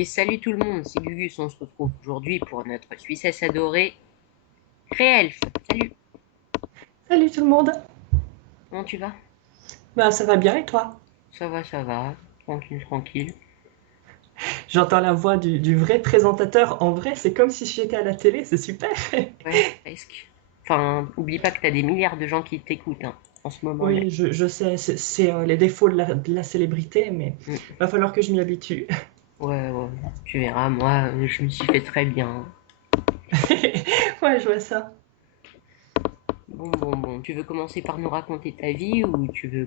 Et salut tout le monde, c'est Gugus, on se retrouve aujourd'hui pour notre Suissesse adorée, Créelf. Salut, Salut tout le monde. comment tu vas? Bah ça va bien et toi? Ça va, tranquille, tranquille. J'entends la voix du vrai présentateur. En vrai, c'est comme si j'étais à la télé, c'est super. Ouais, presque. Enfin, oublie pas que t'as des milliards de gens qui t'écoutent hein, en ce moment même. Oui, je sais, c'est les défauts de la célébrité, mais Mm. va falloir que je m'y habitue. Ouais, ouais, tu verras, moi, je me suis fait très bien. Ouais, je vois ça. Bon, tu veux commencer par nous raconter ta vie ou tu veux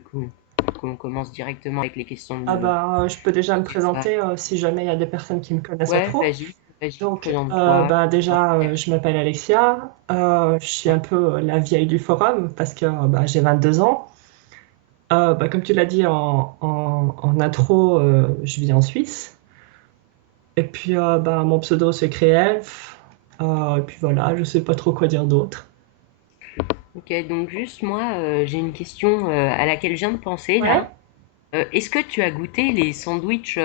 qu'on commence directement avec les questions Ah bah, je peux déjà me du soir? présenter si jamais il y a des personnes qui me connaissent pas Ouais, trop. vas-y, Donc, présente-toi. bah déjà, je m'appelle Alexia. Je suis un peu la vieille du forum parce que bah, j'ai 22 ans. Bah, comme tu l'as dit en intro, je vis en Suisse. Et puis, bah, mon pseudo, c'est Créelf. Et puis voilà, je sais pas trop quoi dire d'autre. Ok, donc juste moi, j'ai une question à laquelle je viens de penser Ouais. là. Est-ce que tu as goûté les sandwichs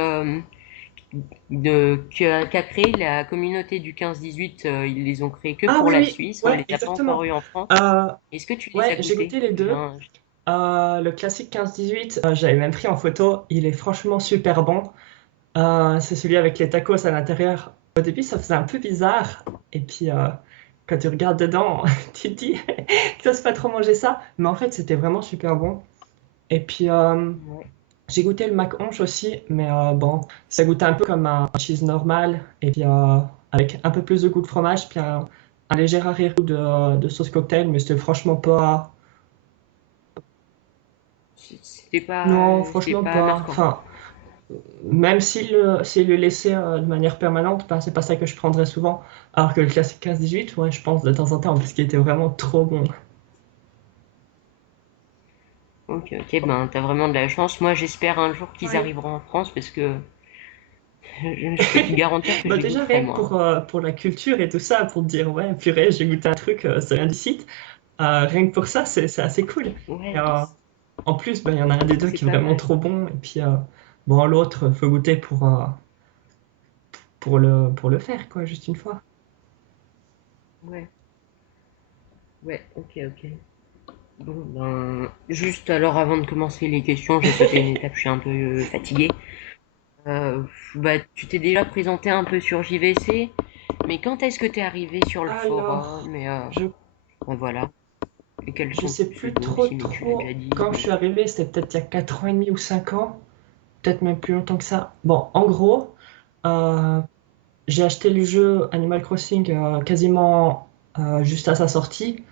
qu'a créé la communauté du 15-18? Ils les ont créés que Ah pour oui, la oui, Suisse, on ouais, les a pas encore exactement. eu en France. Euh, Est-ce que tu les as ouais, j'ai goûtés? goûté les deux. Le classique 15-18, j'avais même pris en photo. Il est franchement super bon. C'est celui avec les tacos à l'intérieur. Au début, ça faisait un peu bizarre. Et puis, quand tu regardes dedans, tu te dis que t'oses pas trop manger ça. Mais en fait, c'était vraiment super bon. Et puis, Ouais. j'ai goûté le mac honche aussi, mais bon, ça goûtait un peu comme un cheese normal, et puis avec un peu plus de goût de fromage, puis un léger arrière-goût de sauce cocktail, mais c'était franchement pas. Non, C'était franchement pas pas. marquant. Enfin, même s'il le laissait de manière permanente, ben, c'est pas ça que je prendrais souvent. Alors que le classique 15-18, ouais, je pense de temps en temps, parce qu'il était vraiment trop bon. Ok, ben t'as vraiment de la chance. Moi, j'espère un jour qu'ils Ouais. arriveront en France parce que je peux te garantir que je Bah les déjà, goûterai rien que moi. pour la culture et tout ça, pour te dire, ouais, purée, j'ai goûté un truc, ça vient du site. Rien que pour ça, c'est assez cool. Et, Ouais, en plus, ben, il y en a un des deux c'est qui est pas vraiment mal. trop bon. Et puis, bon, l'autre, faut goûter pour le faire, quoi, juste une fois. Ouais, ouais, ok. Bon, ben, juste alors avant de commencer les questions, j'ai sauté une étape, je suis un peu fatigué. Euh, Bah, tu t'es déjà présenté un peu sur JVC, mais quand est-ce que t'es arrivé sur le Alors, forum je, ben voilà. Et quels je sont sais tes plus pseudos trop aussi, mais tu l'as déjà trop dit. quand je suis arrivé, c'était peut-être il y a 4 ans et demi ou 5 ans, peut-être même plus longtemps que ça. Bon, en gros, euh, j'ai acheté le jeu Animal Crossing quasiment juste à sa sortie.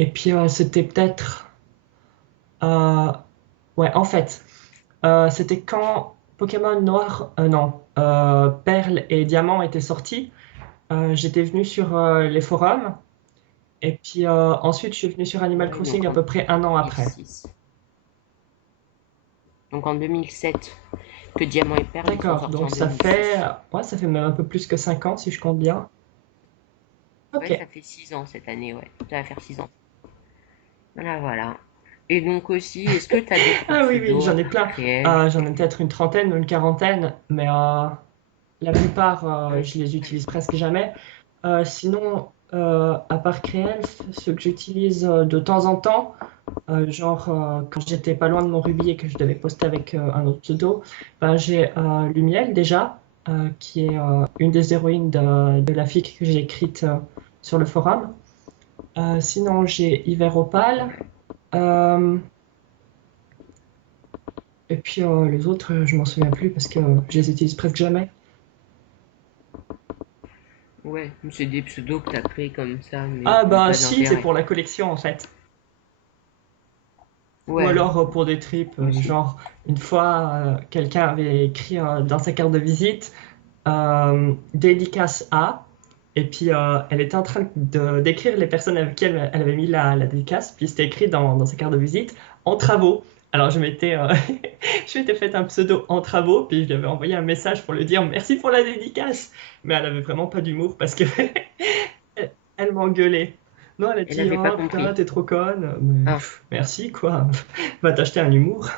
Et puis, c'était peut-être. euh, ouais, en fait. C'était quand Pokémon Noir, non, Perle et Diamant étaient sortis. J'étais venu sur les forums et puis ensuite je suis venu sur Animal Ouais, Crossing donc à en peu près un an après. 2006. Donc en 2007 que Diamant et Perle ils sont D'accord, sortis donc en ça fait, 2006. ouais, ça fait même un peu plus que 5 ans si je compte bien. Ok. Ouais, ça fait 6 ans cette année, ouais. Ça va faire 6 ans. Voilà. Et donc aussi, est-ce que t'as d'autres Ah oui, oui, pseudos à j'en ai part plein. Créel? J'en ai peut-être une trentaine ou une quarantaine, mais la plupart, Ouais. je les utilise presque jamais. Sinon, à part Créel, ceux que j'utilise de temps en temps, genre quand j'étais pas loin de mon rubis et que je devais poster avec un autre pseudo, ben, j'ai Lumiel déjà, qui est une des héroïnes de la fic que j'ai écrite sur le forum. Sinon, j'ai Hiver Opale. euh, et puis les autres, je m'en souviens plus parce que je les utilise presque jamais. Ouais, c'est des pseudos que t'as créés comme ça, mais Ah qui n'ont bah pas si, c'est d'intérêt. pour la collection en fait. Ou Ouais, alors pour des trips, aussi. genre une fois, quelqu'un avait écrit dans sa carte de visite dédicace à, et puis elle était en train d'écrire les personnes avec qui elle avait mis la dédicace, puis c'était écrit dans sa carte de visite en travaux. Alors je m'étais fait un pseudo en travaux, puis je lui avais envoyé un message pour lui dire merci pour la dédicace, mais elle avait vraiment pas d'humour parce que elle m'engueulait. Non, elle a Elle dit avait pas oh putain compris. t'es trop conne, mais Ah, merci quoi, va t'acheter un humour.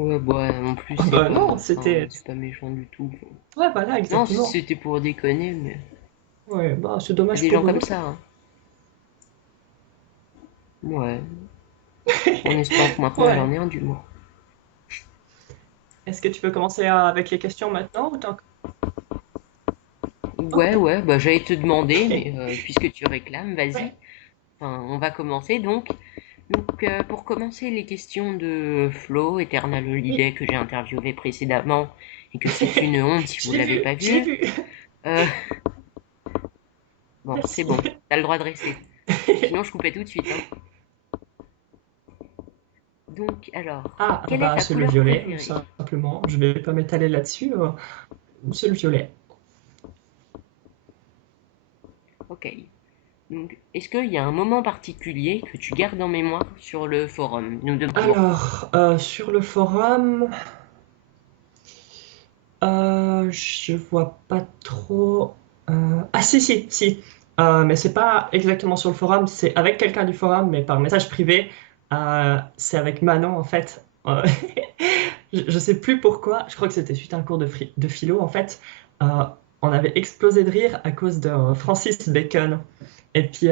Ouais, bah, en plus, Ah bah non, c'était... c'est pas méchant du tout. Ouais, voilà, Non, exactement. c'était pour déconner, mais Ouais, bah c'est y a dommage des gens pour comme eux. ça, hein. Ouais, en espérant que maintenant Ouais. j'en ai un d'humour. Est-ce que tu veux commencer avec les questions maintenant ou Ouais, Ok. ouais, bah j'allais te demander, mais puisque tu réclames, vas-y. Ouais. Enfin, on va commencer donc. Donc, pour commencer, les questions de Flo, Eternal Oui. Holiday, que j'ai interviewé précédemment, et que c'est une honte si vous Je l'ai l'avez vu, pas je l'ai vu. vu. Euh, bon, c'est Merci. bon, t'as le droit de rester. Sinon, je coupais tout de suite, hein. Donc, alors, Ah, quelle est bah ta c'est le couleur violet, préférée? simplement. Je vais pas m'étaler là-dessus. C'est le violet. Ok. Donc, est-ce qu'il y a un moment particulier que tu gardes en mémoire sur le forum? Nous devons toujours. Alors, sur le forum, je vois pas trop. Ah si, si, si. Mais c'est pas exactement sur le forum, c'est avec quelqu'un du forum, mais par message privé. C'est avec Manon en fait. Je sais plus pourquoi. Je crois que c'était suite à un cours de philo en fait. Euh, on avait explosé de rire à cause de Francis Bacon. Et puis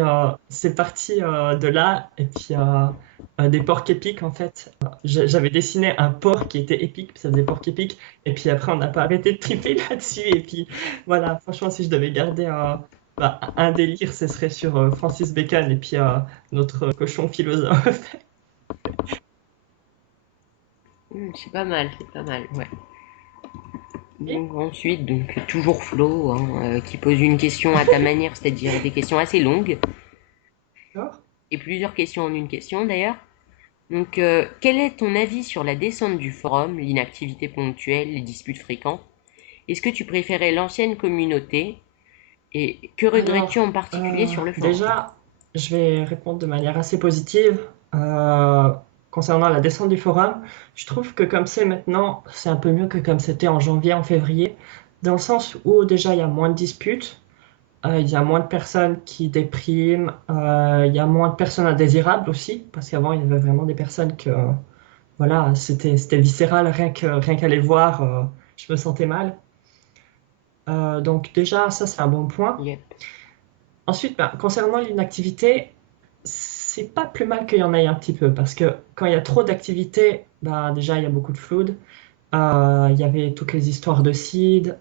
c'est parti de là. Et puis des porcs épiques en fait. J'avais dessiné un porc qui était épique, puis ça faisait porc épique. Et puis après, on n'a pas arrêté de triper là-dessus. Et puis voilà, franchement, si je devais garder un délire, ce serait sur Francis Bacon et puis notre cochon philosophe. C'est pas mal, c'est pas mal, ouais. Et, Donc ensuite, donc toujours Flo, hein, qui pose une question à ta manière, c'est-à-dire des questions assez longues, d'accord. et plusieurs questions en une question d'ailleurs. Donc, quel est ton avis sur la descente du forum, l'inactivité ponctuelle, les disputes fréquentes? Est-ce que tu préférais l'ancienne communauté? Et que regrettes-tu Alors, en particulier sur le forum? déjà, je vais répondre de manière assez positive. Concernant la descente du forum, je trouve que comme c'est maintenant, c'est un peu mieux que comme c'était en janvier, en février, dans le sens où déjà il y a moins de disputes, il y a moins de personnes qui dépriment, il y a moins de personnes indésirables aussi, parce qu'avant il y avait vraiment des personnes que, voilà, c'était viscéral, rien qu'à les voir, je me sentais mal. Donc déjà, ça c'est un bon point. Yep. Ensuite, ben, concernant l'inactivité, c'est pas plus mal qu'il y en ait un petit peu, parce que quand il y a trop d'activités, ben, déjà il y a beaucoup de flood. Il y avait toutes les histoires de seed,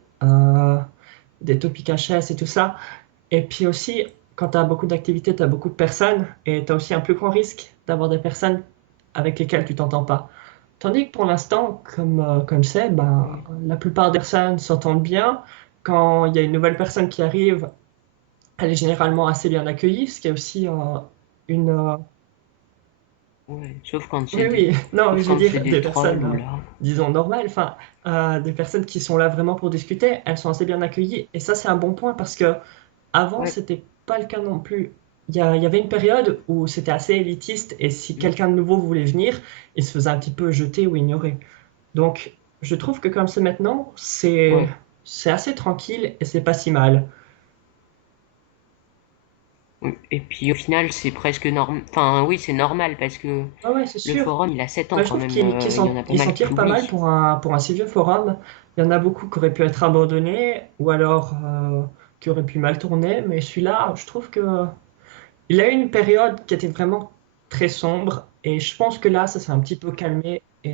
des topic HS et tout ça. Et puis aussi, quand tu as beaucoup d'activités, tu as beaucoup de personnes, et tu as aussi un plus grand risque d'avoir des personnes avec lesquelles tu t'entends pas. Tandis que pour l'instant, comme c'est, ben, Ouais. la plupart des personnes s'entendent bien. Quand il y a une nouvelle personne qui arrive, elle est généralement assez bien accueillie, ce qui est aussi une... Ouais. Sauf quand c'est Oui, oui, non, mais sauf je veux quand c'est dire des des trolls personnes, ou là. disons, normales, enfin, des personnes qui sont là vraiment pour discuter, elles sont assez bien accueillies. Et ça, c'est un bon point parce que avant, Ouais. c'était pas le cas non plus. Il y avait une période où c'était assez élitiste et si Mm. quelqu'un de nouveau voulait venir, il se faisait un petit peu jeter ou ignorer. Donc, je trouve que comme c'est maintenant, Ouais. c'est assez tranquille et c'est pas si mal. Oui. Et puis au final, c'est presque normal. Enfin, oui, c'est normal parce que Ah ouais, c'est le sûr. forum, il a 7 ans Bah, je quand trouve même. Il y en a pas qu'ils mal s'en qui tirent pas mal l'oublient. pour pour un si vieux forum. Il y en a beaucoup qui auraient pu être abandonnés ou alors qui auraient pu mal tourner, mais celui-là, je trouve que il a eu une période qui était vraiment très sombre et je pense que là, ça s'est un petit peu calmé et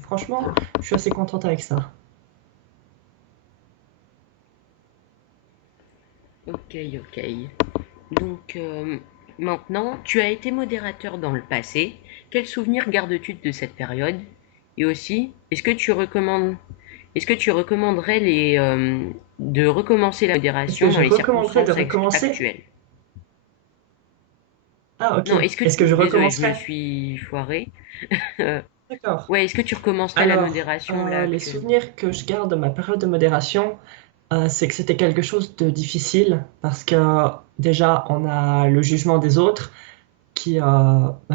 franchement, je suis assez contente avec ça. Ok, ok. Donc, maintenant, tu as été modérateur dans le passé. Quel souvenir gardes-tu de cette période? Et aussi, est-ce que tu recommanderais de recommencer la Est-ce que modération dans je les recommanderais de circonstances recommencer? actuelles? Ah, ok. Non, est-ce que Est-ce que tu... je Désolé, je me recommencerais? suis foiré. Euh, D'accord. ouais, est-ce que tu recommencerais la Alors, modération là les actuellement? souvenirs que je garde de ma période de modération, c'est que c'était quelque chose de difficile parce que déjà, on a le jugement des autres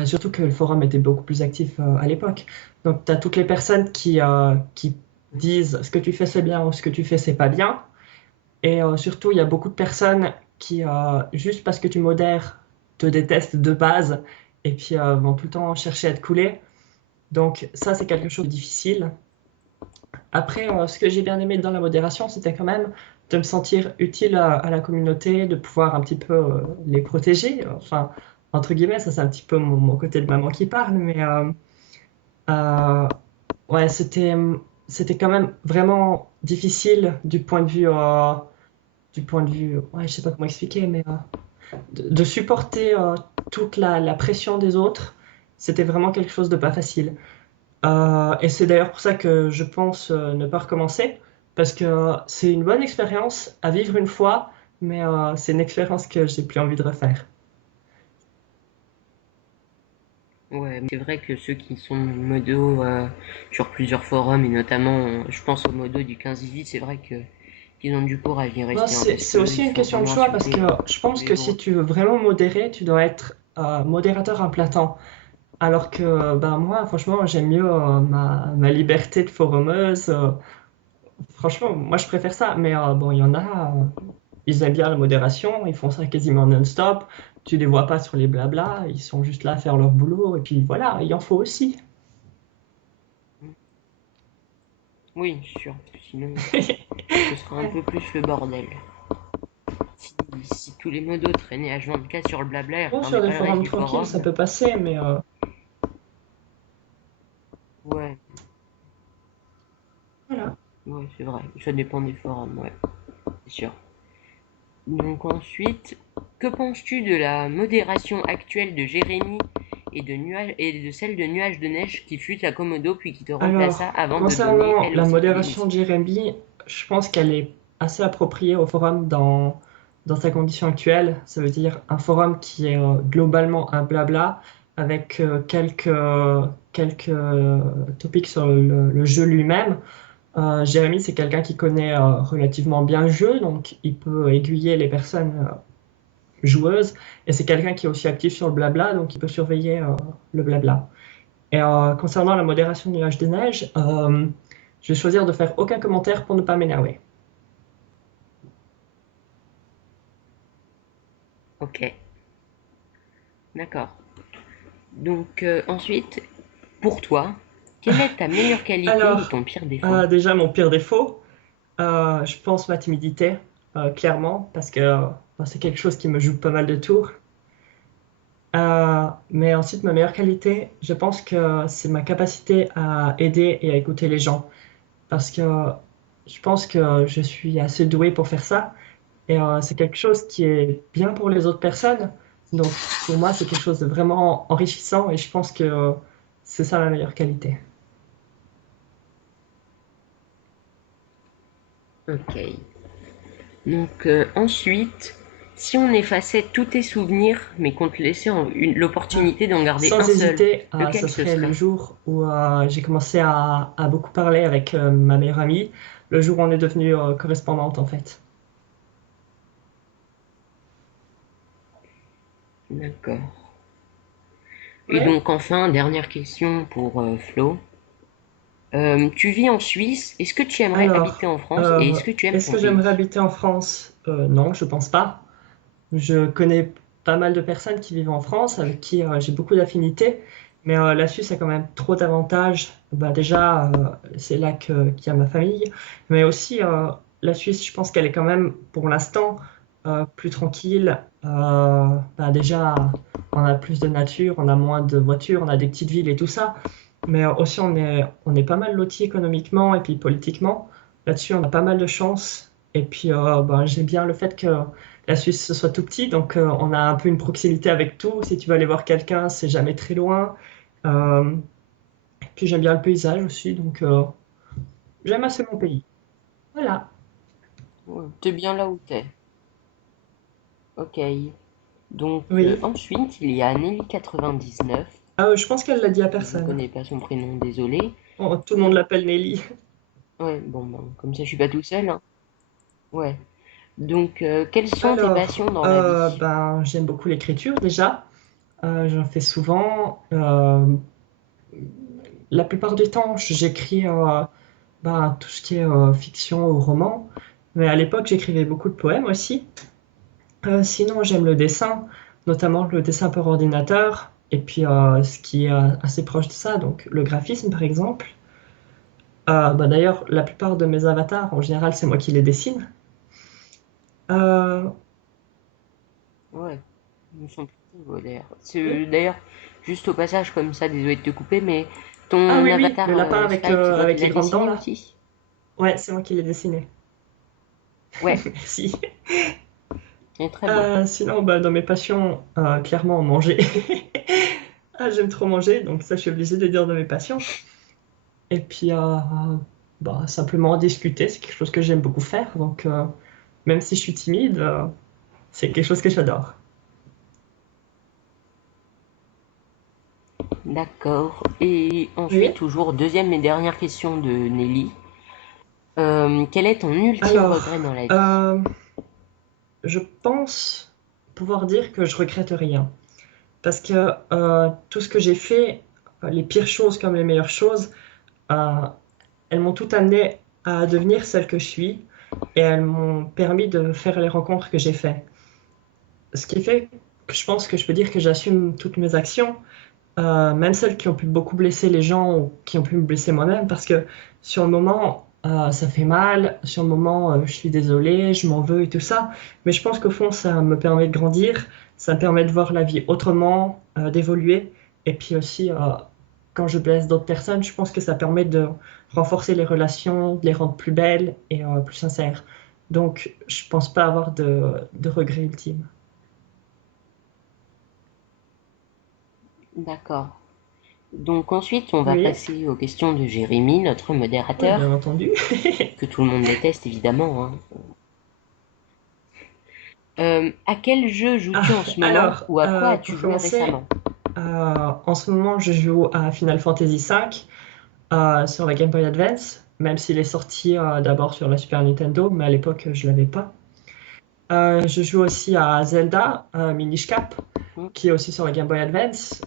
surtout que le forum était beaucoup plus actif à l'époque. Donc, tu as toutes les personnes qui disent ce que tu fais c'est bien ou ce que tu fais c'est pas bien. Et surtout, il y a beaucoup de personnes qui, juste parce que tu modères, te détestent de base et puis vont tout le temps chercher à te couler. Donc ça, c'est quelque chose de difficile. Après, ce que j'ai bien aimé dans la modération, c'était quand même de me sentir utile à la communauté, de pouvoir un petit peu les protéger. Enfin, entre guillemets, ça c'est un petit peu mon côté de maman qui parle, mais euh, ouais, c'était quand même vraiment difficile du point de vue, ouais, je sais pas comment expliquer, mais de supporter toute la pression des autres. C'était vraiment quelque chose de pas facile. Et c'est d'ailleurs pour ça que je pense ne pas recommencer, parce que c'est une bonne expérience à vivre une fois, mais c'est une expérience que j'ai plus envie de refaire. Ouais, c'est vrai que ceux qui sont modo sur plusieurs forums, et notamment, je pense au modo du 15-18, c'est vrai que qu'ils ont du courage d'y Moi, rester, hein, parce c'est que eux, aussi ils une sont question de vraiment choix, parce que insultés je tous pense les que jours. si tu veux vraiment modérer, tu dois être modérateur à plein temps. Alors que ben, moi, franchement, j'aime mieux ma liberté de forumeuse. Franchement, moi, je préfère ça. Mais bon, il y en a, ils aiment bien la modération, ils font ça quasiment non-stop. Tu les vois pas sur les blabla, ils sont juste là à faire leur boulot. Et puis voilà, il en faut aussi. Oui, sûr, sinon ce sera un peu plus le bordel. Si, si tous les modos traînaient H24 sur le blabla et Bon, sur regardaient des pas le reste forums du tranquilles, ça forum, peut passer, mais ouais, voilà. ouais, c'est vrai, ça dépend des forums, ouais, c'est sûr. Donc ensuite, que penses-tu de la modération actuelle de Jérémy et de celle de Nuage de Neige qui fut à Komodo puis qui te remplaça Alors, avant de donner concernant elle la aussi modération de démission? Jeremy, je pense qu'elle est assez appropriée au forum dans sa condition actuelle. Ça veut dire un forum qui est globalement un blabla avec quelques topics sur le jeu lui-même. Jérémy, c'est quelqu'un qui connaît relativement bien le jeu, donc il peut aiguiller les personnes joueuses. Et c'est quelqu'un qui est aussi actif sur le blabla, donc il peut surveiller le blabla. Et concernant la modération du nuage des neiges, je vais choisir de faire aucun commentaire pour ne pas m'énerver. Ok, d'accord. Donc ensuite, pour toi, quelle est ta meilleure qualité et Alors, ton pire défaut? déjà, mon pire défaut, je pense ma timidité, clairement, parce que c'est quelque chose qui me joue pas mal de tours. Mais ensuite, ma meilleure qualité, je pense que c'est ma capacité à aider et à écouter les gens. Parce que je pense que je suis assez doué pour faire ça. Et c'est quelque chose qui est bien pour les autres personnes. Donc, pour moi, c'est quelque chose de vraiment enrichissant et je pense que c'est ça ma meilleure qualité. Ok. Donc ensuite, si on effaçait tous tes souvenirs, mais qu'on te laissait Ah, l'opportunité d'en garder un sans seul, hésiter, ce lequel ce serait le serait? jour où j'ai commencé à beaucoup parler avec ma meilleure amie, le jour où on est devenu correspondante en fait. D'accord. Et Oui. donc enfin, dernière question pour Flo. Tu vis en Suisse, est-ce que tu aimerais habiter Alors, en France et est-ce que tu aimes est-ce ton que j'aimerais pays? habiter en France? Non, je pense pas. Je connais pas mal de personnes qui vivent en France avec qui j'ai beaucoup d'affinités, mais la Suisse a quand même trop d'avantages. Bah, déjà, c'est là qu'il y a ma famille, mais aussi la Suisse, je pense qu'elle est quand même pour l'instant plus tranquille. Bah, déjà, on a plus de nature, on a moins de voitures, on a des petites villes et tout ça, mais aussi on est pas mal loti économiquement et puis politiquement. Là-dessus, on a pas mal de chance. Et puis, bah, j'aime bien le fait que la Suisse ce soit tout petit, donc on a un peu une proximité avec tout. Si tu veux aller voir quelqu'un, c'est jamais très loin. Euh, Puis j'aime bien le paysage aussi, donc j'aime assez mon pays. Voilà. Ouais, t'es bien là où t'es. Ok. Donc Oui. ensuite, il y a Nelly99. Ah, je pense qu'elle l'a dit à Je ne personne. connais pas son prénom, désolé. Oh, tout le monde l'appelle Nelly. Ouais, bon, ben, comme ça je suis pas tout seul, hein. Ouais. Donc, quelles sont tes Alors, passions dans la vie? ben, j'aime beaucoup l'écriture déjà. J'en fais souvent. La plupart du temps, j'écris ben, tout ce qui est fiction ou roman. Mais à l'époque, j'écrivais beaucoup de poèmes aussi. Sinon, j'aime le dessin, notamment le dessin par ordinateur. et puis ce qui est assez proche de ça, donc le graphisme par exemple. Bah, d'ailleurs, la plupart de mes avatars, en général, c'est moi qui les dessine. Euh, Ouais, ils sont plutôt beaux d'ailleurs. D'ailleurs, juste au passage, comme ça, désolé de te couper, mais ah ton oui, oui, le avatar lapin avec, Skype, c'est toi qui avec les l'as grandes dents dessiné là. aussi? Ouais, c'est moi qui l'ai dessiné. Ouais, Merci. c'est très beau. Sinon, bah, dans mes passions, clairement, manger. Ah, j'aime trop manger, donc ça, je suis obligée de dire dans mes passions. Et puis, bah, simplement discuter, c'est quelque chose que j'aime beaucoup faire. Donc, même si je suis timide, c'est quelque chose que j'adore. D'accord. Et Oui. ensuite, toujours, deuxième et dernière question de Nelly. Quel est ton ultime regret Alors, dans la vie? je pense pouvoir dire que je regrette rien. Parce que tout ce que j'ai fait, les pires choses comme les meilleures choses, euh, elles m'ont tout amené à devenir celle que je suis et elles m'ont permis de faire les rencontres que j'ai faites. Ce qui fait que je pense que je peux dire que j'assume toutes mes actions, même celles qui ont pu beaucoup blesser les gens ou qui ont pu me blesser moi-même, parce que sur le moment, ça fait mal, sur le moment, je suis désolée, je m'en veux et tout ça, mais je pense qu'au fond, ça me permet de grandir, ça me permet de voir la vie autrement, d'évoluer, et puis aussi, quand je blesse d'autres personnes, je pense que ça permet de renforcer les relations, de les rendre plus belles et plus sincères. Donc, je pense pas avoir de regrets ultimes. D'accord. Donc ensuite, on va Oui, passer aux questions de Jérémy, notre oui, bien modérateur, entendu. que tout le monde déteste évidemment, hein. À quel jeu Ah, joues-tu en ce moment alors, ou à quoi as-tu pour joué commencer, récemment? en ce moment, je joue à Final Fantasy V sur la Game Boy Advance, même s'il est sorti d'abord sur la Super Nintendo, mais à l'époque, je l'avais pas. Je joue aussi à Zelda Minish Cap, Hmm. qui est aussi sur la Game Boy Advance.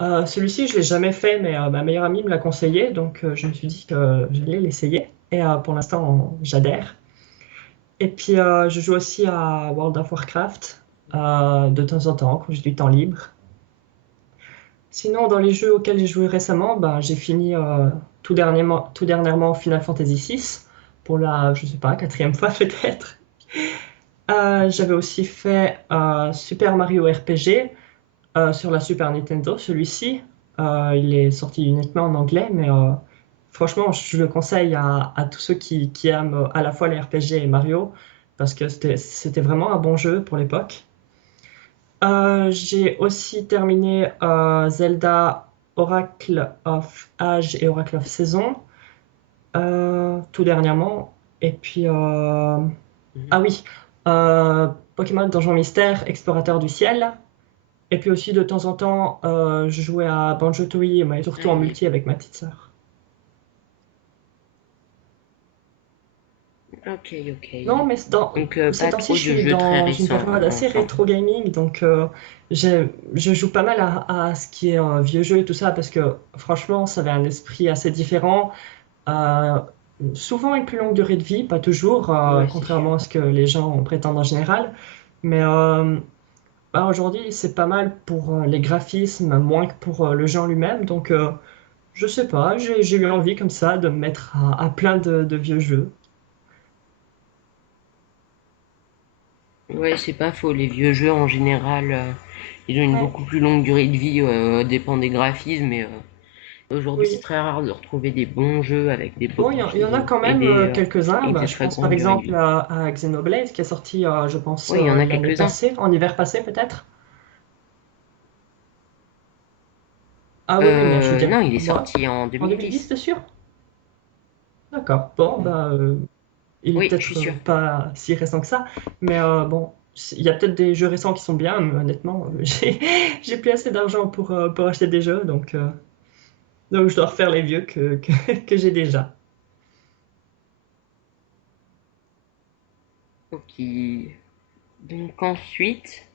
Celui-ci, je l'ai jamais fait, mais ma meilleure amie me l'a conseillé, donc je me suis dit que j'allais l'essayer. Et pour l'instant, j'adhère. Et puis, je joue aussi à World of Warcraft de temps en temps, quand j'ai du temps libre. Sinon, dans les jeux auxquels j'ai joué récemment, ben, j'ai fini tout dernièrement Final Fantasy VI pour la, je sais pas, quatrième fois peut-être. J'avais aussi fait Super Mario RPG sur la Super Nintendo. Celui-ci, il est sorti uniquement en anglais, mais franchement, je le conseille à tous ceux qui aiment à la fois les RPG et Mario, parce que c'était vraiment un bon jeu pour l'époque. J'ai aussi terminé Zelda Oracle of Age et Oracle of Saison tout dernièrement. Et puis, Mhm. ah oui, Pokémon Donjon Mystère, Explorateur du Ciel. Et puis aussi, de temps en temps, je jouais à Banjo-Tooie, mais surtout Ah en oui. multi avec ma petite sœur. Ok, ok. Non, mais Donc ces pas temps-ci, trop je de suis jeux très dans une récents période pour assez l'instant. rétro gaming, donc je joue pas mal à ce qui est vieux jeu et tout ça, parce que franchement, ça avait un esprit assez différent. Euh, Souvent une plus longue durée de vie, pas toujours, Ouais, c'est sûr. contrairement à ce que les gens prétendent en général. Mais bah, aujourd'hui, c'est pas mal pour les graphismes, moins que pour le jeu en lui-même. Donc, je sais pas, j'ai eu envie comme ça de me mettre à plein de vieux jeux. Ouais, c'est pas faux. Les vieux jeux en général, ils ont une Ouais, beaucoup plus longue durée de vie, dépend des graphismes, mais aujourd'hui c'est oui. très rare de retrouver des bons jeux avec des beaux Bon, il y en a graphismes quand même quelques-uns. et Bah, de je très pense par grande durée de exemple vie. à Xenoblade qui est sorti, je pense, Oui, il y en a l'année quelques-uns. passée, en hiver passé peut-être. Ah oui, oui, mais je veux dire, Non, il est moi, sorti en en 2010, 2010. t'es sûr? D'accord. Bon, Mm. bah, il est Oui, je suis peut-être sûr. pas si récent que ça, mais bon, il y a peut-être des jeux récents qui sont bien, mais honnêtement, j'ai plus assez d'argent pour acheter des jeux, donc je dois refaire les vieux que j'ai déjà. Ok. Donc ensuite,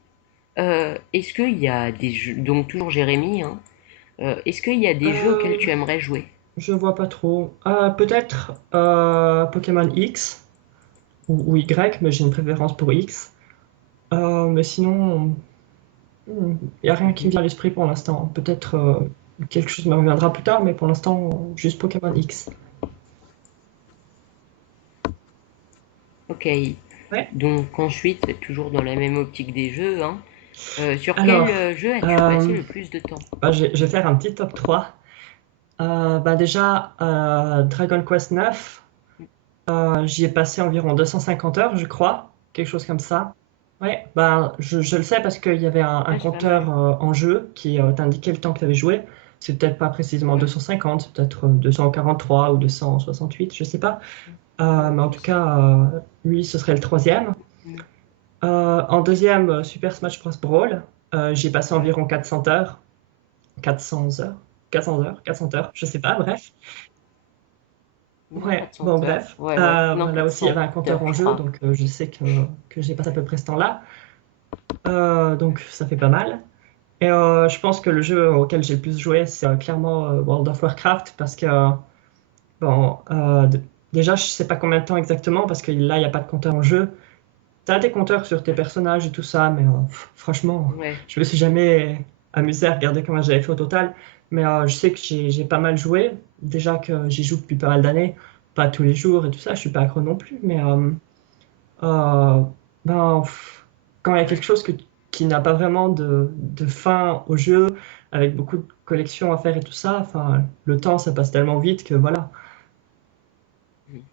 est-ce qu'il y a des jeux, donc toujours Jérémy, hein, est-ce qu'il y a des jeux auxquels Euh, tu aimerais jouer? je vois pas trop. Peut-être Pokémon X ou Y, mais j'ai une préférence pour X. Mais sinon, Il n'y a rien qui me vient à l'esprit pour l'instant. Peut-être quelque chose me reviendra plus tard, mais pour l'instant, juste Pokémon X. Ok. Ouais. Donc ensuite, toujours dans la même optique des jeux, hein, sur quel Alors, jeu as-tu passé euh, le plus de temps? bah, je vais faire un petit top 3. Bah déjà, Dragon Quest 9, j'y ai passé environ 250 heures, je crois, quelque chose comme ça. Ouais, bah, je le sais parce qu'il y avait un Ouais, c'est pas mal. compteur en jeu qui t'indiquait le temps que tu avais joué. C'est peut-être pas précisément Ouais. 250, c'est peut-être 243 ou 268, je sais pas. Ouais, Mais en je tout sais. cas, lui, ce serait le troisième. Mm. En deuxième, Super Smash Bros. Brawl, j'y ai passé Ouais. environ 400 heures. 400 heures? 400 heures? 400 heures? Je sais pas, bref. Non, Ouais, bon, 400 heures. bref. Ouais, ouais. Non, Là aussi, il y avait un 408 compteur heures, en je jeu, crois. donc je sais que j'ai passé à peu près ce temps-là. Donc ça fait pas mal. Et je pense que le jeu auquel j'ai le plus joué, c'est clairement World of Warcraft, parce que, bon, déjà, je sais pas combien de temps exactement, parce que là, il n'y a pas de compteur en jeu. T'as des compteurs sur tes personnages et tout ça, mais franchement, Ouais. je me suis jamais amusé à regarder comment j'avais fait au total. Mais je sais que j'ai pas mal joué. Déjà que j'y joue depuis pas mal d'années, pas tous les jours et tout ça, je suis pas accro non plus. Mais euh, ben, quand il y a quelque chose qui n'a pas vraiment de fin au jeu, avec beaucoup de collections à faire et tout ça, enfin, le temps ça passe tellement vite que voilà. Mm.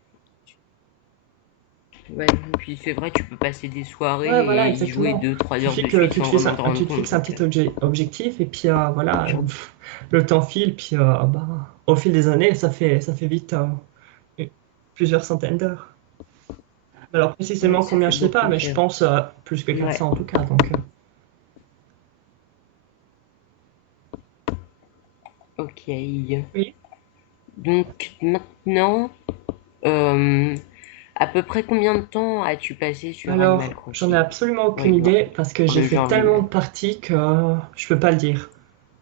Ouais, et puis c'est vrai, tu peux passer des soirées Ouais, voilà, et y jouer exactement. 2, 3 heures Suffit de que suite tu te sans fixes vraiment te rendre tu te compte. fixes un Donc, petit objectif et puis voilà, sur- le temps file, puis bah, au fil des années, ça fait vite plusieurs centaines d'heures. Alors ouais, précisément ça combien, fait je sais pas, beaucoup, mais c'est je vrai. pense plus que Ouais, 400 en tout cas. Donc, ok. oui. Donc maintenant, euh, à peu près combien de temps as-tu passé sur Animal Alors, j'en ai Crossing? absolument aucune Oui, idée parce que dans j'ai le jeu fait en tellement lui-même. de parties que je peux pas le dire.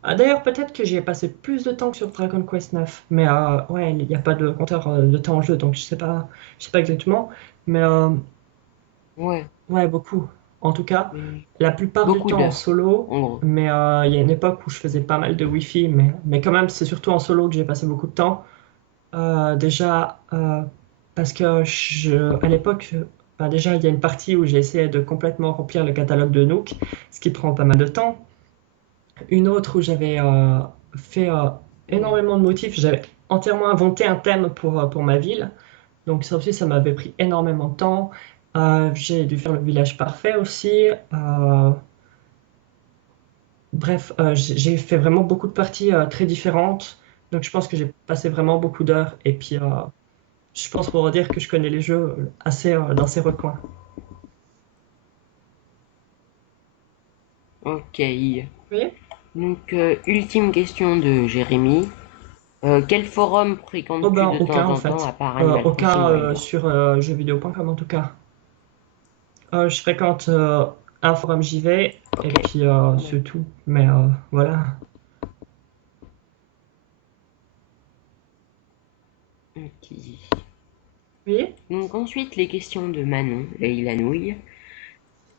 Ah, d'ailleurs, peut-être que j'y ai passé plus de temps que sur Dragon Quest 9, mais ouais, il n'y a pas de compteur de temps en jeu, donc je sais pas exactement. Mais Ouais, ouais, beaucoup. En tout cas, mais la plupart du beaucoup temps en d'heures, solo, en gros. mais il y a une époque où je faisais pas mal de Wi-Fi, mais quand même, c'est surtout en solo que j'ai passé beaucoup de temps. Déjà, parce que à l'époque, bah, déjà, il y a une partie où j'ai essayé de complètement remplir le catalogue de Nook, ce qui prend pas mal de temps. Une autre où j'avais fait Ouais. énormément de motifs, j'avais entièrement inventé un thème pour ma ville. Donc ça aussi, ça m'avait pris énormément de temps. J'ai dû faire le village parfait aussi. Bref, j'ai fait vraiment beaucoup de parties très différentes. Donc je pense que j'ai passé vraiment beaucoup d'heures. Et puis je pense pour dire que je connais les jeux assez dans ces recoins. Ok. Oui. Donc, ultime question de Jérémy. Quel forum Oh fréquentes-tu ben de aucun temps en en temps à fait. part Animal Crossing Aucun Wild? sur jeuxvideo.com en tout cas. Je fréquente un forum, j'y vais. Et Ok. puis Ouais. c'est tout. Mais voilà. Ok. Oui. Donc ensuite, les questions de Manon, Leila Nouille.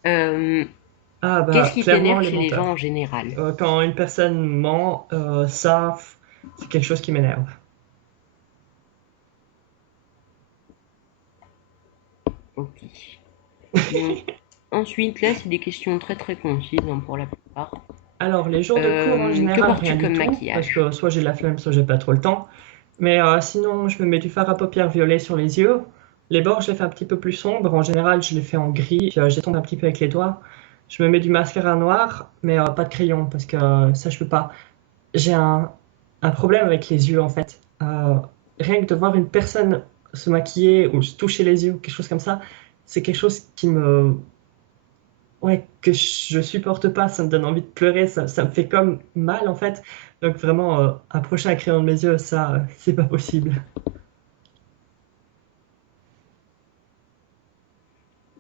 Euh, Ah Qu'est-ce bah qui clairement t'énerve les chez les gens en menteurs. général? Quand une personne ment, c'est quelque chose qui m'énerve. Ok. Donc, ensuite, là, c'est des questions très très concises hein, pour la plupart. Alors, les jours de cours, en Que général, rien portes-tu du comme tout, parce maquillage? que soit j'ai la flemme, soit j'ai pas trop le temps. Mais sinon, je me mets du fard à paupières violet sur les yeux. Les bords, je les fais un petit peu plus sombres. En général, je les fais en gris, puis j'étonne un petit peu avec les doigts. Je me mets du mascara noir, mais pas de crayon, parce que ça, je peux pas. J'ai un problème avec les yeux, en fait. Rien que de voir une personne se maquiller ou se toucher les yeux, quelque chose comme ça, c'est quelque chose qui ouais, que je supporte pas, ça me donne envie de pleurer, ça me fait comme mal en fait. Donc vraiment, approcher un crayon de mes yeux, ça, c'est pas possible.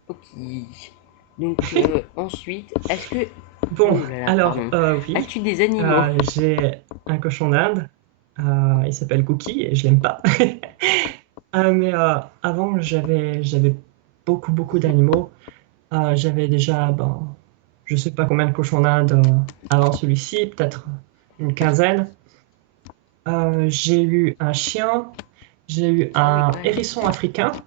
Ok. Donc, ensuite, est-ce que... Bon, Ouh là là, alors, pardon. oui, As-tu des animaux? j'ai un cochon d'Inde, il s'appelle Cookie et je l'aime pas. Mais avant, j'avais beaucoup d'animaux. J'avais déjà, ben, je sais pas combien de cochons d'Inde avant celui-ci, peut-être une quinzaine. J'ai eu un chien, j'ai eu Ah oui, un quand même. hérisson africain,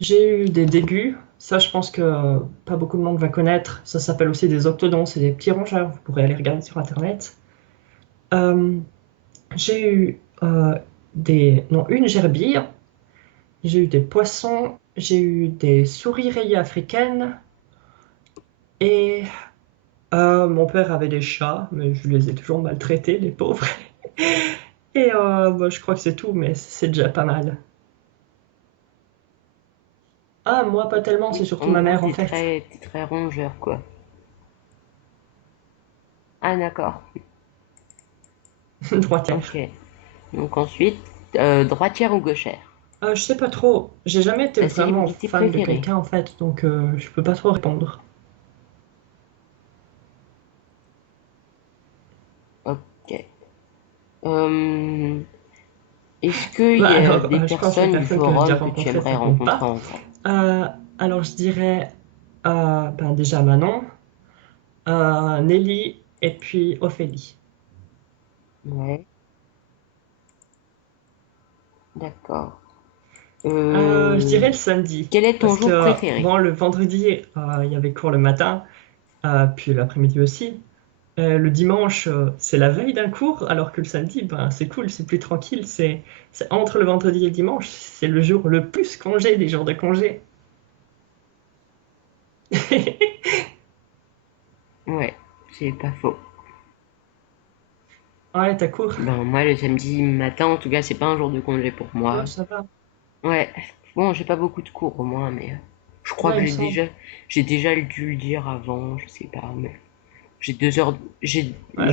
j'ai eu des dégus. Ça, je pense que pas beaucoup de monde va connaître. Ça s'appelle aussi des octodons, c'est des petits rongeurs. Vous pourrez aller regarder sur Internet. Euh, j'ai eu non, une gerbille, j'ai eu des poissons, j'ai eu des souris rayées africaines et mon père avait des chats, mais je les ai toujours maltraités, les pauvres. Et bah, je crois que c'est tout, mais c'est déjà pas mal. Ah, moi pas tellement, c'est Oui, surtout en ma gros, mère en fait. t'es très rongeur, quoi. Ah, d'accord. Ok. Droitière. Donc ensuite, droitière ou gauchère? Je sais pas trop, j'ai jamais été Ta vraiment célébrité fan de préférée? quelqu'un en fait, donc je peux pas trop répondre. Ok. Euh, Est-ce qu'il Bah y a alors, des je pense que les personnes du personnes que j'ai déjà forum que tu rencontrées, aimerais ça compte rencontrer pas. en vrai? Euh, alors je dirais ben, déjà Manon, Nelly et puis Ophélie. Ouais, d'accord. Je dirais Euh, le samedi, Quel est ton parce jour que préféré? bon, le vendredi, il y avait cours le matin, puis l'après-midi aussi. Le dimanche, c'est la veille d'un cours, alors que le samedi, ben, c'est cool, c'est plus tranquille. C'est entre le vendredi et le dimanche, c'est le jour le plus congé des jours de congé. Ouais, c'est pas faux. Ouais, t'as cours. Ben moi le samedi matin, en tout cas, c'est pas un jour de congé pour Ouais, moi. ça va. Ouais, bon, j'ai pas beaucoup de cours au moins, mais je crois Ouais, que il me semble. j'ai déjà dû le dire avant, je sais pas, mais j'ai 2 heures, Ouais,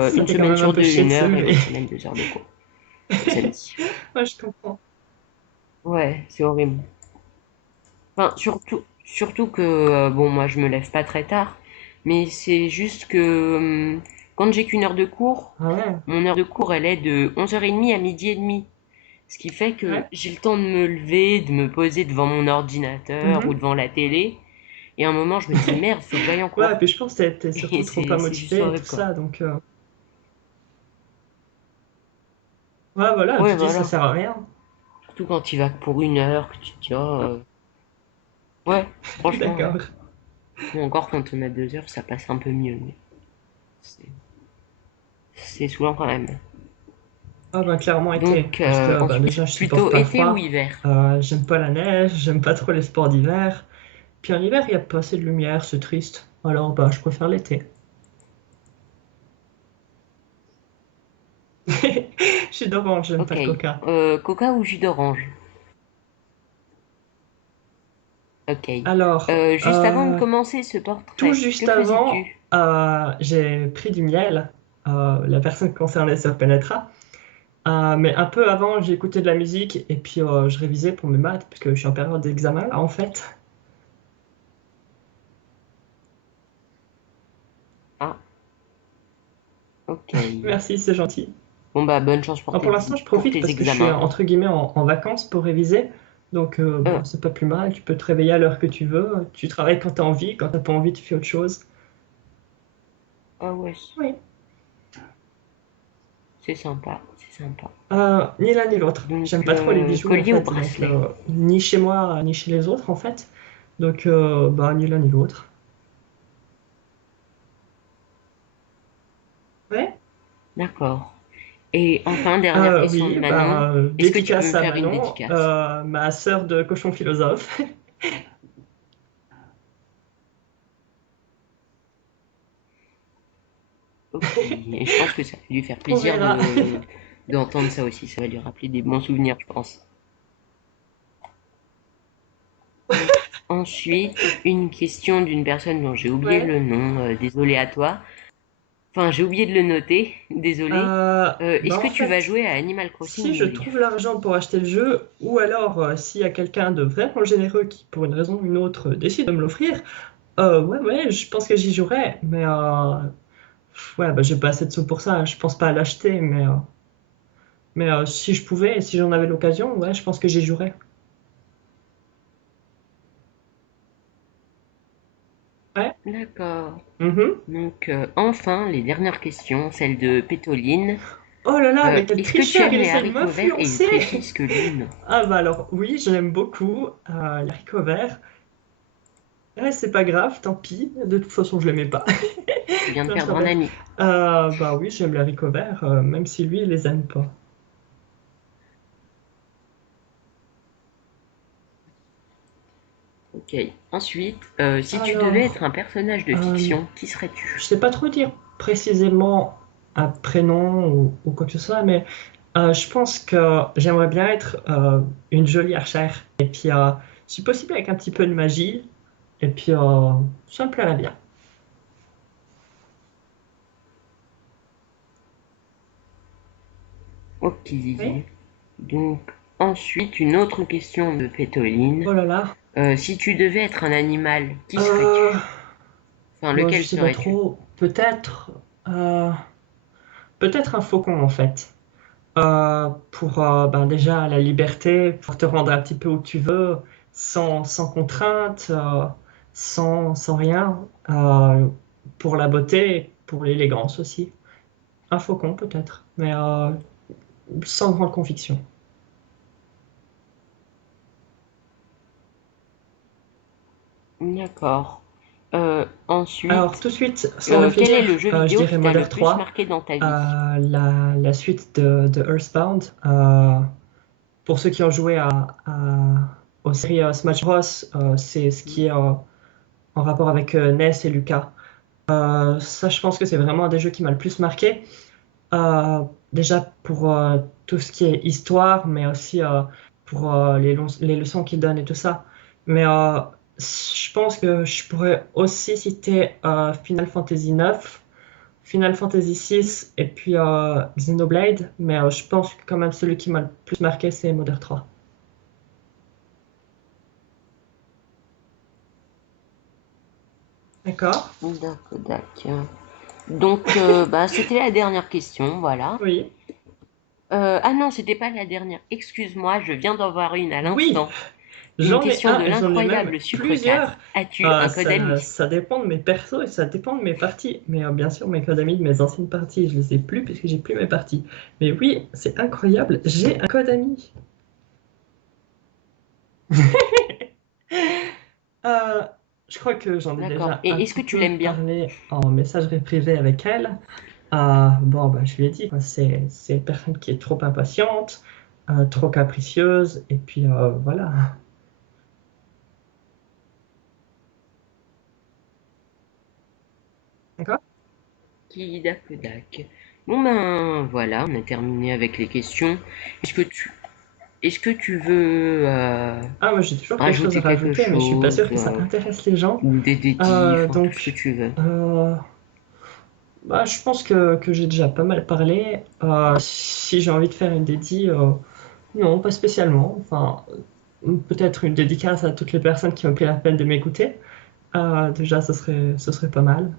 ça une fait quand semaine même un sur peu deux, chier une de se heure et lever. l'autre semaine 2 heures de cours le samedi. Ouais, je comprends. Ouais, c'est horrible. Enfin, surtout que, bon, moi, je me lève pas très tard, mais c'est juste que quand j'ai qu'une heure de cours, Ah ouais, mon heure de cours, elle est de 11h30 à midi et demi. Ce qui fait que ouais. j'ai le temps de me lever, de me poser devant mon ordinateur ou Mhm. devant la télé, et à un moment, je me dis, merde, faut que j'aille en Ouais, cours. puis je pense que t'es Et surtout trop pas c'est juste motivé et tout horrible, quoi. ça, donc ouais, voilà, Ouais, tu dis ça voilà. sert à rien. Surtout quand tu vas que pour une heure, que tu te dis, oh, ouais, franchement, ouais. D'accord. Ou encore quand on a 2 heures, ça passe un peu mieux, mais c'est c'est saoulant quand même. Ah bah clairement été, Donc, parce que bah, ensuite, déjà je supporte plutôt pas le été ou froid, hiver? j'aime pas la neige, j'aime pas trop les sports d'hiver, puis en hiver il y a pas assez de lumière, c'est triste. Alors bah je préfère l'été. Je suis d'orange, j'aime pas Ok. le coca. Coca ou jus d'orange? Ok. Alors, Juste avant de commencer ce tout portrait, que juste avant, faisais-tu? j'ai pris du miel, la personne concernée se reconnaîtra. Mais un peu avant, j'ai écouté de la musique et puis je révisais pour mes maths, parce que je suis en période d'examen là en fait. Ah, ok. Merci, c'est gentil. Bon bah bonne chance Pour l'instant, je pour profite tes parce que je suis examens. entre guillemets en vacances pour réviser. Donc, Euh, bah, c'est pas plus mal. Tu peux te réveiller à l'heure que tu veux. Tu travailles quand tu as envie. Quand t'as pas envie, tu fais autre chose. ah ouais, Oui. c'est sympa, c'est sympa. Ni l'un ni l'autre. J'aime Donc, pas trop les bijoux en collier ou fait. Donc, bracelet? ni chez moi, ni chez les autres en fait. Donc, bah, ni l'un ni l'autre. Ouais. D'accord. Et enfin, dernière question de Oui, Manon. Est-ce que tu peux dédicace me à faire une Manon, dédicace? ma sœur de cochon philosophe. Ok. Et je pense que ça va lui faire On plaisir verra. d'entendre ça aussi. Ça va lui rappeler des bons souvenirs, je pense. Ensuite, une question d'une personne dont j'ai oublié Ouais. le nom. Désolé à toi. Enfin, j'ai oublié de le noter. Désolé. Bah Est-ce que en tu vas fait, jouer à Animal Crossing si je New Leaf? trouve l'argent pour acheter le jeu, ou alors s'il y a quelqu'un de vraiment généreux qui, pour une raison ou une autre, décide de me l'offrir, ouais, ouais, je pense que j'y jouerais. Mais ouais, bah, j'ai pas assez de sous pour ça. Je pense pas à l'acheter, mais si je pouvais, si j'en avais l'occasion, ouais, je pense que j'y jouerais. Ouais. D'accord. Mhm. Donc, enfin, les dernières questions, celle de Pétoline. Oh là là, mais quel Est-ce que tu tricheur, aimes il les essaie de haricots verts? Et il m'influencer. précise que lui, non. Ah bah alors, oui, je l'aime beaucoup, les haricots verts. Ouais, c'est pas grave, tant pis. De toute façon, je l'aimais pas. Tu viens de Non, je perdre un t'embête. ami. Bah oui, j'aime les haricots verts, même si lui, il les aime pas. Ok. Ensuite, si tu devais être Alors, un personnage de euh, fiction, qui serais-tu? je sais pas trop dire précisément un prénom ou quoi que ce soit, mais je pense que j'aimerais bien être une jolie archère. Et puis, si possible, avec un petit peu de magie. Et puis, ça me plairait bien. Ok. Oui. Donc, ensuite, une autre question de Pétoline. Oh là là. Si tu devais être un animal, qui Euh, serais-tu? Enfin, Moi, je lequel sais pas serais-tu? trop. Euh, peut-être un faucon en fait. Pour ben déjà la liberté, pour te rendre un petit peu où tu veux, sans contrainte, sans rien. Pour la beauté, pour l'élégance aussi. Un faucon peut-être, mais sans grande conviction. D'accord. Alors Ensuite, tout de suite, sans quel est le réfléchir, jeu je vidéo dirais qui t'a le Modern plus 3, marqué dans ta vie? la suite de Earthbound. Pour ceux qui ont joué aux séries Smash Bros, c'est ce qui est en rapport avec Ness et Lucas. Ça, je pense que c'est vraiment un des jeux qui m'a le plus marqué. Déjà pour tout ce qui est histoire, mais aussi pour les leçons qu'il donne et tout ça. Mais je pense que je pourrais aussi citer Final Fantasy 9, Final Fantasy 6 et puis Xenoblade. Mais je pense que quand même celui qui m'a le plus marqué, c'est Modern 3. D'accord? D'accord. Donc, bah, c'était la dernière question, voilà. Oui. Ah non, c'était pas la dernière. Excuse-moi, je viens d'en voir une à Oui, l'instant. Une question de j'en ai même l'incroyable Sucre 4. plusieurs. As-tu un code ami? Ça dépend de mes persos et ça dépend de mes parties. Mais bien sûr, mes codes amis de mes anciennes parties, je les ai plus puisque j'ai plus mes parties. Mais oui, c'est incroyable, j'ai un code ami. Euh, je crois que j'en ai D'accord. déjà un Et est-ce petit que tu peu l'aimes bien? parlé en messagerie privée avec elle. Bon, bah, je lui ai dit, quoi, c'est une personne qui est trop impatiente, trop capricieuse, et puis voilà. D'accord? Qui dac. Bon ben voilà, on a terminé avec les questions. Est-ce que tu est-ce que tu veux Ah, moi j'ai toujours quelque chose à rajouter quelque rajouter, mais je suis pas chose sûr que ça intéresse les gens. ou des dédits, enfin tout ce que Donc, tu veux. euh, bah, je pense que j'ai déjà pas mal parlé. Si j'ai envie de faire une dédie, non, pas spécialement. Enfin, peut-être une dédicace à toutes les personnes qui ont pris la peine de m'écouter. Déjà, ce serait pas mal.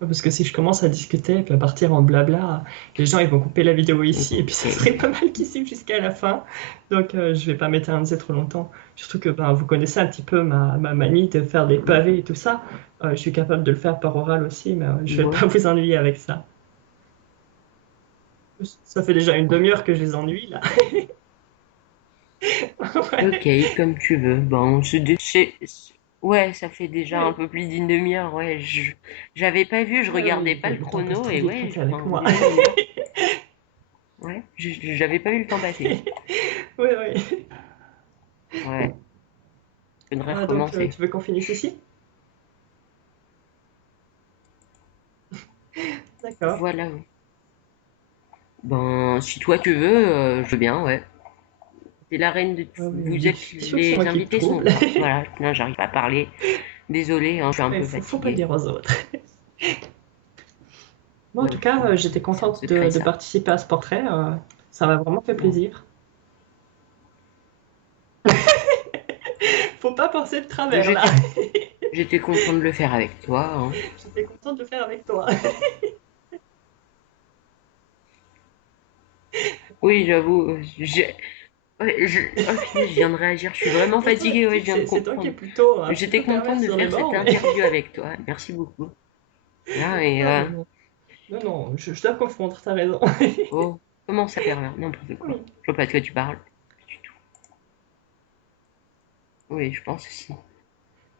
Parce que si je commence à discuter et puis à partir en blabla, les gens ils vont couper la vidéo ici et puis ça Ok. serait pas mal qu'ils suivent jusqu'à la fin. Donc je vais pas m'éterniser trop longtemps. Surtout que ben, vous connaissez un petit peu ma manie de faire des pavés et tout ça. Je suis capable de le faire par oral aussi, mais je vais Ouais. pas vous ennuyer avec ça. Ça fait déjà une demi-heure que je les ennuie là. Ok, Ouais. comme tu veux. Bon, ouais, ça fait déjà un Ouais. peu plus d'une demi-heure. Ouais, j'avais pas vu, je Ah regardais oui, pas le le temps passe chrono très et vite quand ouais, t'es avec enfin, moi. déjà une demi-heure. Ouais, j'avais pas vu le temps passer. Oui, oui. Ouais, faudrait recommencer. Tu veux qu'on finisse ici? D'accord. Voilà. Ben, si toi tu veux, je veux bien, ouais. T'es la reine de... Vous êtes... Dis que c'est moi Les qui te invités sont... trouble. Enfin, voilà, là j'arrive pas à parler. Désolée, hein, je suis un Il peu faut pas fatiguée. dire aux autres. Bon, en Ouais, tout cas, j'étais c'est un contente secret de ça. participer à ce portrait. Ça m'a vraiment fait Bon. plaisir. Faut pas penser de Mais travers là. j'étais content de le faire avec toi, hein. J'étais contente de le faire avec toi. Oui, j'avoue, Ouais, oh punaise, je viens de réagir, je suis vraiment C'est toi, fatiguée, ouais, je viens de c'est toi qui es comprendre. plutôt un petit J'étais peu contente pervers de sur les faire cette bords, mais interview avec toi, merci beaucoup. Ah, et non, non, non, non, je dois confondre, t'as raison. oh, comment ça pervers? N'importe quoi. Oui, Je vois pas de quoi tu parles. Du tout. Oui, je pense aussi.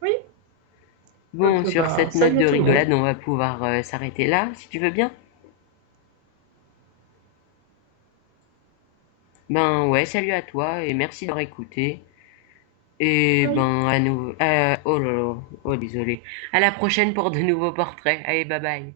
oui. Bon, Donc, sur bah, cette note salut à de tout le monde. rigolade, on va pouvoir s'arrêter là, si tu veux bien. Ben ouais, salut à toi et merci d'avoir écouté. Et Oui. ben à nous, oh là là, oh désolé. À la prochaine pour de nouveaux portraits. Allez, bye bye.